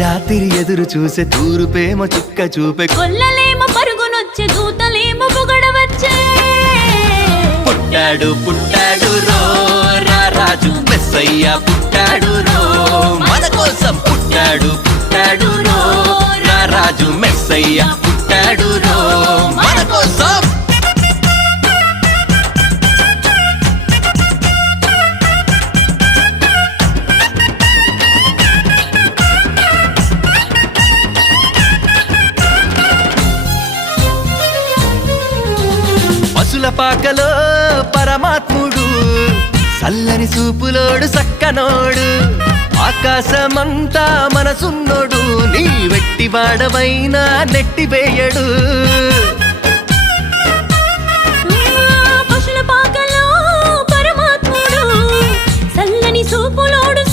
రాత్రి ఎదురు చూసే తూరుపేమో చుక్క చూపే కొల్లలేమో పరుగునొచ్చే దూతలేమో పొగడవచ్చే పుట్టాడు పుట్టాడు రో రారాజు మెస్సయ్య పుట్టాడు రో మన కోసం పుట్టాడు పుట్టాడు రో రారాజు మెస్సయ్య పుట్టాడు రో మన కోసం పశుల పాకలో పరమాత్ముడు చల్లని చూపులోడు సక్కనోడు ఆకాశమంతా మనసున్నోడు నీ వెట్టి వాడవైనా నెట్టివేయడు పశుల పాకలో పరమాత్ముడు చల్లని చూపులోడు